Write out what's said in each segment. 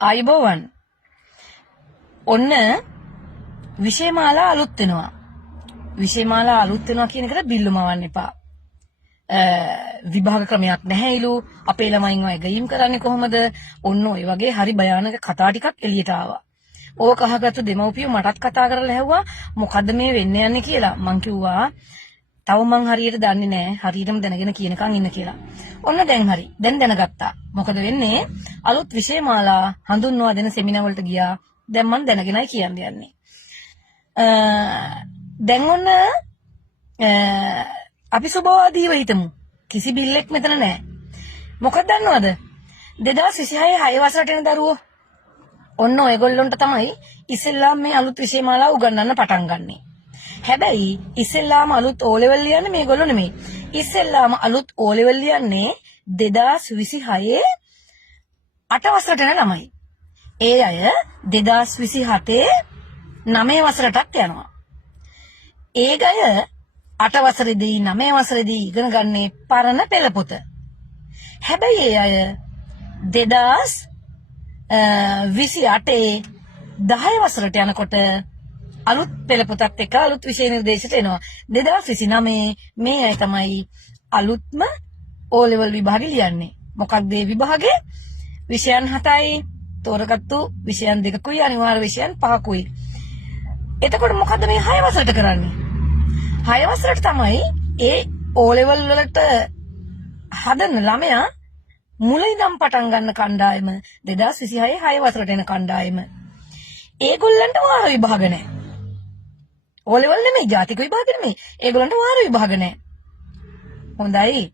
ආයුබෝවන්. ඔන්න විෂයමාලා අලුත් වෙනවා. විෂයමාලා අලුත් වෙනවා කියන එකට බිල්ලමවන්න එපා. විභාග ක්‍රමයක් නැහැයිලු. අපේ ළමයින් ඔය ගේම් කරන්නේ කොහොමද? ඔන්න ඔය වගේ හරි භයානක කතා ටිකක් එළියට ආවා. ඕක අහගත්තු දෙමව්පියෝ මටත් කතා කරලා ඇහුවා මොකද්ද මේ වෙන්න යන්නේ කියලා. මං කිව්වා තව මං හරියට දන්නේ නැහැ. හරියටම දැනගෙන කියනකන් ඉන්න කියලා. ඔන්න දැන් හරි. දැන් දැනගත්තා. මොකද වෙන්නේ? අලුත් විෂයමාලා හඳුන්වා දෙන සෙමිනාර් වලට ගියා. දැන් මං දැනගෙනයි කියන්න යන්නේ. දැන් ඔන්න අපි සුබවාදීව හිතමු. කිසි බිල්ලෙක් මෙතන නැහැ. මොකක්ද දන්නවද? 2026 6 වසරට එන දරුවෝ. ඔන්න ඔයගොල්ලොන්ට තමයි ඉස්සෙල්ලාම මේ අලුත් විෂයමාලා උගන්වන්න පටන් ගන්නෙ. හැබැයි ඉස්සෙල්ලාම අලුත් O level ලියන්නේ මේගොල්ලෝ නෙමෙයි. ඉස්සෙල්ලාම අලුත් O level ලියන්නේ 2026 8 වසරට යන ළමයි. ඒ අය 2027 9 වසරටත් යනවා. ඒ අය 8 වසරේදී 9 වසරේදී ඉගෙන ගන්නේ පරණ පෙළ පොත. හැබැයි ඒ අය 2028 10 වසරට යනකොට අලුත් පෙළ පොතත් එක්ක අලුත් විෂය නිර්දේශයට එනවා. 2029 මේ අය තමයි අලුත්ම O level විභාගෙ ලියන්නේ. මොකක්ද ඒ විභාගෙ? විෂයන් 7යි, තෝරගත්තු විෂයන් 2කුයි, අනිවාර්ය විෂයන් 5කුයි. එතකොට මොකද්ද මේ 6 වසරට කරන්නේ? 6 වසරට තමයි ඒ O level වලට හදන ළමයා මුල ඉඳන් පටන් ගන්න කණ්ඩායම 2026 6 වසරට එන කණ්ඩායම. ඒගොල්ලන්ට වාර විභාග නැහැ. O level නෙමෙයි, ජාතික විභාග නෙමෙයි. ඒගොල්ලන්ට වාර විභාග නැහැ. හොඳයි.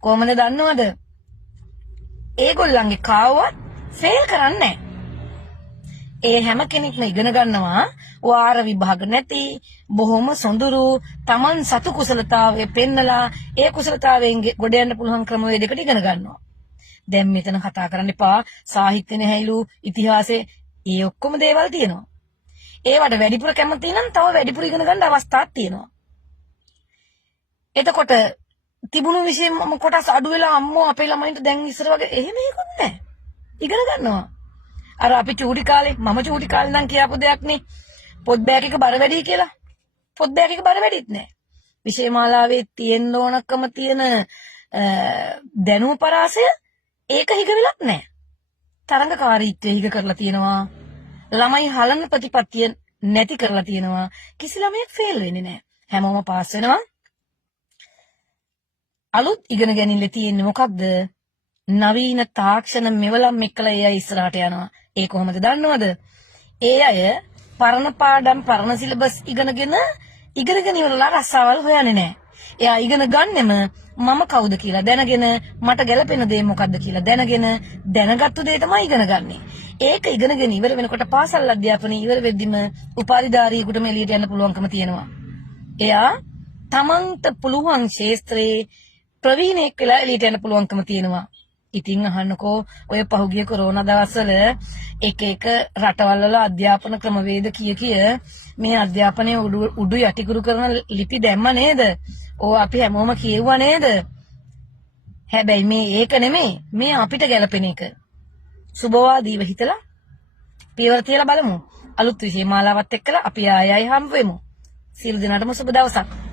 කොහොමද දන්නවද? ඒගොල්ලන්ගේ කාවවත් ෆේල් කරන්නේ නැහැ. ඒ හැම කෙනෙක්ම ඉගෙන ගන්නවා වාර විභාග නැති බොහොම සොඳුරු Taman සතු කුසලතාවයේ පෙන්නලා ඒ කුසලතාවයෙන් ගොඩ යන්න පුළුවන් ක්‍රමවේදයකට ඉගෙන ගන්නවා. දැන් මෙතන කතා කරන්න එපා සාහිත්‍ය නැහැලු ඉතිහාසයේ ඒ ඔක්කොම දේවල් තියෙනවා. ඒවට වැඩිපුර කැමති නම් තව වැඩිපුර ඉගෙන ගන්න අවස්ථාවක් තියෙනවා. එතකොට තිබුණු විෂය කොටස් අඩු වෙලා අම්මෝ අපේ ළමයින්ට දැන් ඉස්සර වගේ එහෙම එකක් නැහැ. ඉගෙන ගන්නවා. අර අපි චූටි කාලේ මම චූටි කාලේ නම් කියපු දෙයක් නේ පොත් බෑග් එක බර වැඩි කියලා. පොත් බෑග් එක බර වැඩිත් නෑ. විෂයමාලාවේ තියෙන්න ඕනකම තියෙන දැනුම පරාසය ඒක හිග වෙලක් නෑ. තරංගකාරීත්වය හිග කරලා තියෙනවා. ළමයි හලන ප්‍රතිපත්තිය නැති කරලා තියෙනවා. කිසි ළමයෙක් ෆේල් වෙන්නේ නෑ. හැමෝම පාස් වෙනවා. අලුත් ඉගෙන ගැනීමේ තියෙන්නේ මොකක්ද? නවීන තාක්ෂණ මෙවලම් එක්කලා ඒ අය ඉස්සරහට යනවා. ඒ කොහොමද දන්නවද? ඒ අය පරණ පාඩම් පරණ සිලබස් ඉගෙනගෙන ඉවරලා රස්සාවල් හොයන්නේ නැහැ. එයා ඉගෙන ගන්නෙම මම කවුද කියලා දැනගෙන මට ගැළපෙන දේ මොකද්ද කියලා දැනගෙන දැනගත්තු දේ තමයි ඉගෙන ගන්නෙ. ඒක ඉගෙනගෙන ඉවර වෙනකොට පාසල් අධ්‍යාපනය ඉවර වෙද්දිම උපාධිධාරියෙකුටම එළියට යන්න පුළුවන්කම තියෙනවා. එයා තමන්ට පුළුවන් ක්ෂේත්‍රයේ ප්‍රවීණයෙක් වෙලා එළියට යන්න පුළුවන්කම තියෙනවා. ඉතින් අහන්නකෝ ඔය පහුගිය කොරෝනා දවස්වල එක රටවල් වල අධ්‍යාපන ක්‍රමවේද කිය මේ අධ්‍යාපනයේ උඩු යටිකුරු කරන ලිපි දැම්ම නේද? ඕ අපි හැමෝම කියෙව්වා නේද? හැබැයි මේ ඒක නෙමෙයි. මේ අපිට ගැළපෙන එක. සුබවාදීව හිතලා පියවර තියලා බලමු. අලුත් විෂයමාලාවත් එක්කලා අපි ආයෙ හම්බ වෙමු. සියලු දෙනාටම සුබ දවසක්.